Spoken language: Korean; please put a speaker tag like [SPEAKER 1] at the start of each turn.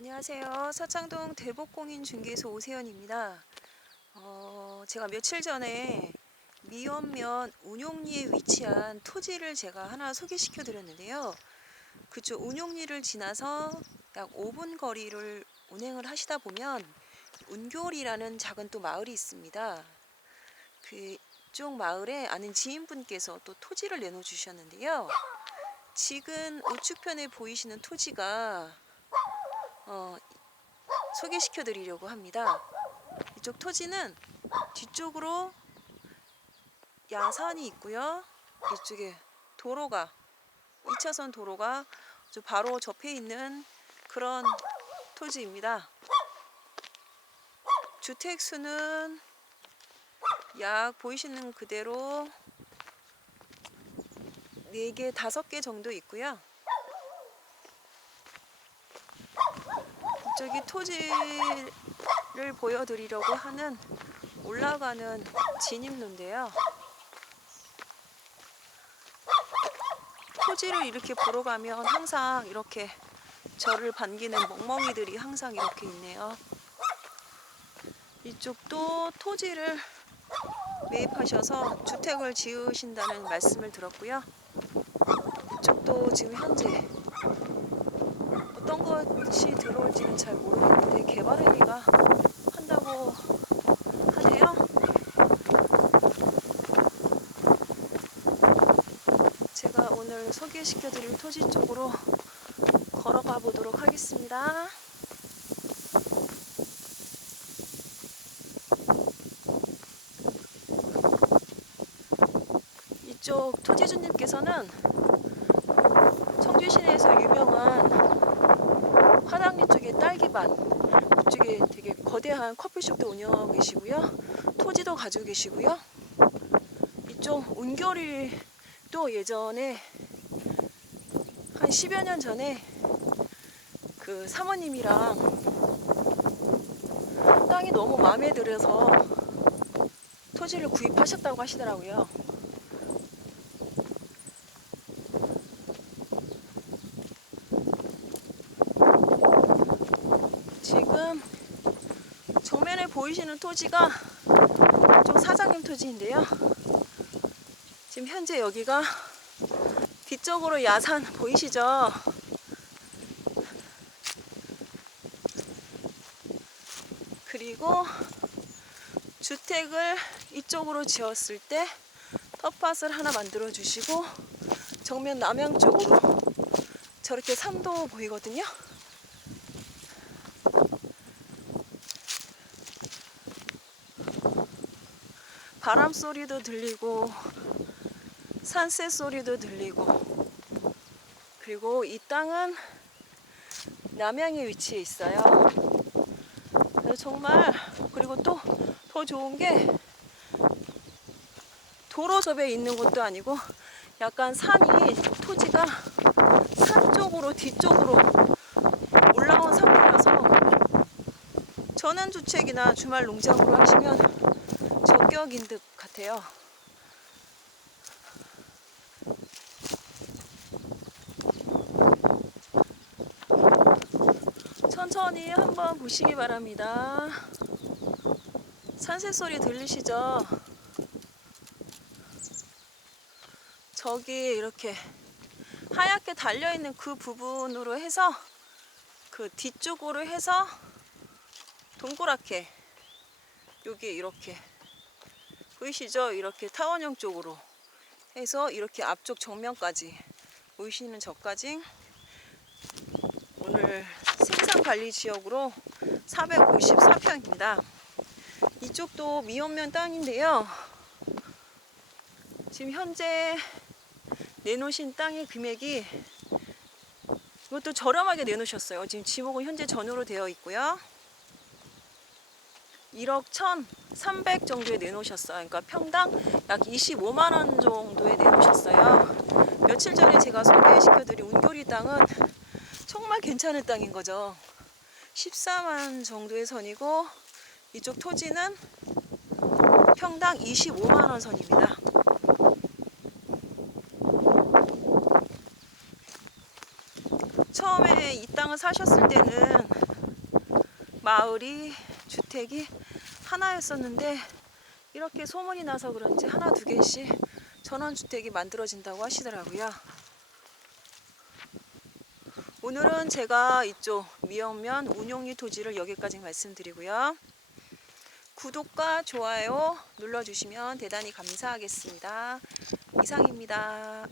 [SPEAKER 1] 안녕하세요. 서창동 대복공인 중개소 오세연입니다. 어, 제가 며칠 전에 미원면 운용리에 위치한 토지를 제가 하나 소개시켜 드렸는데요. 그쪽 운용리를 지나서 약 5분 거리를 운행을 하시다 보면 운교리라는 작은 또 마을이 있습니다. 그쪽 마을에 아는 지인분께서 또 토지를 내놓아 주셨는데요. 지금 우측편에 보이시는 토지가 어, 소개시켜 드리려고 합니다. 이쪽 토지는 뒤쪽으로 야산이 있고요. 이쪽에 도로가 2차선 도로가 저 바로 접해 있는 그런 토지입니다. 주택 수는 약 보이시는 그대로 4개, 5개 정도 있고요. 저기 토지를 보여드리려고 하는 올라가는 진입로인데요. 토지를 이렇게 보러 가면 항상 이렇게 저를 반기는 멍멍이들이 항상 이렇게 있네요. 이쪽도 토지를 매입하셔서 주택을 지으신다는 말씀을 들었고요. 이쪽도 지금 현재 어떤 것이 들어올지는 잘 모르겠는데 개발 행위가 한다고 하네요. 제가 오늘 소개시켜드릴 토지 쪽으로 걸어가 보도록 하겠습니다. 이쪽 토지주님께서는 청주 시내에서 유명한 화당리 쪽에 딸기밭 이쪽에 되게 거대한 커피숍도 운영하고 계시고요. 토지도 가지고 계시고요. 이쪽 운결이도 예전에 한 10여 년 전에 그 사모님이랑 땅이 너무 마음에 들어서 토지를 구입하셨다고 하시더라고요 지금 정면에 보이시는 토지가 좀 사장님 토지인데요. 지금 현재 여기가 뒤쪽으로 야산 보이시죠? 그리고 주택을 이쪽으로 지었을 때 텃밭을 하나 만들어 주시고 정면 남향 쪽으로 저렇게 산도 보이거든요. 바람 소리도 들리고 산새 소리도 들리고 그리고 이 땅은 남향에 위치해 있어요. 정말 그리고 또 더 좋은 게 도로접에 있는 곳도 아니고 약간 산이 토지가 산 쪽으로 뒤쪽으로 올라온 상태라서 전원 주택이나 주말 농장으로 하시면 적격인 듯 같아요. 천천히 한번 보시기 바랍니다. 산새 소리 들리시죠? 저기 이렇게 하얗게 달려있는 그 부분으로 해서 그 뒤쪽으로 해서 동그랗게 여기 이렇게 보이시죠? 이렇게 타원형 쪽으로 해서 이렇게 앞쪽 정면까지 보이시는 저까지 오늘 생산 관리 지역으로 454평입니다. 이쪽도 미원면 땅인데요. 지금 현재 내놓으신 땅의 금액이 이것도 저렴하게 내놓으셨어요. 지금 지목은 현재 전후로 되어 있고요. 1억 1,300 정도에 내놓으셨어요. 그러니까 평당 약 25만 원 정도에 내놓으셨어요. 며칠 전에 제가 소개시켜드린 운교리 땅은 정말 괜찮은 땅인 거죠. 14만 정도의 선이고 이쪽 토지는 평당 25만 원 선입니다. 처음에 이 땅을 사셨을 때는 마을이 주택이 하나였었는데 이렇게 소문이 나서 그런지 하나 두 개씩 전원주택이 만들어진다고 하시더라고요. 오늘은 제가 이쪽 미역면 운용리 토지를 여기까지 말씀드리고요. 구독과 좋아요 눌러주시면 대단히 감사하겠습니다. 이상입니다.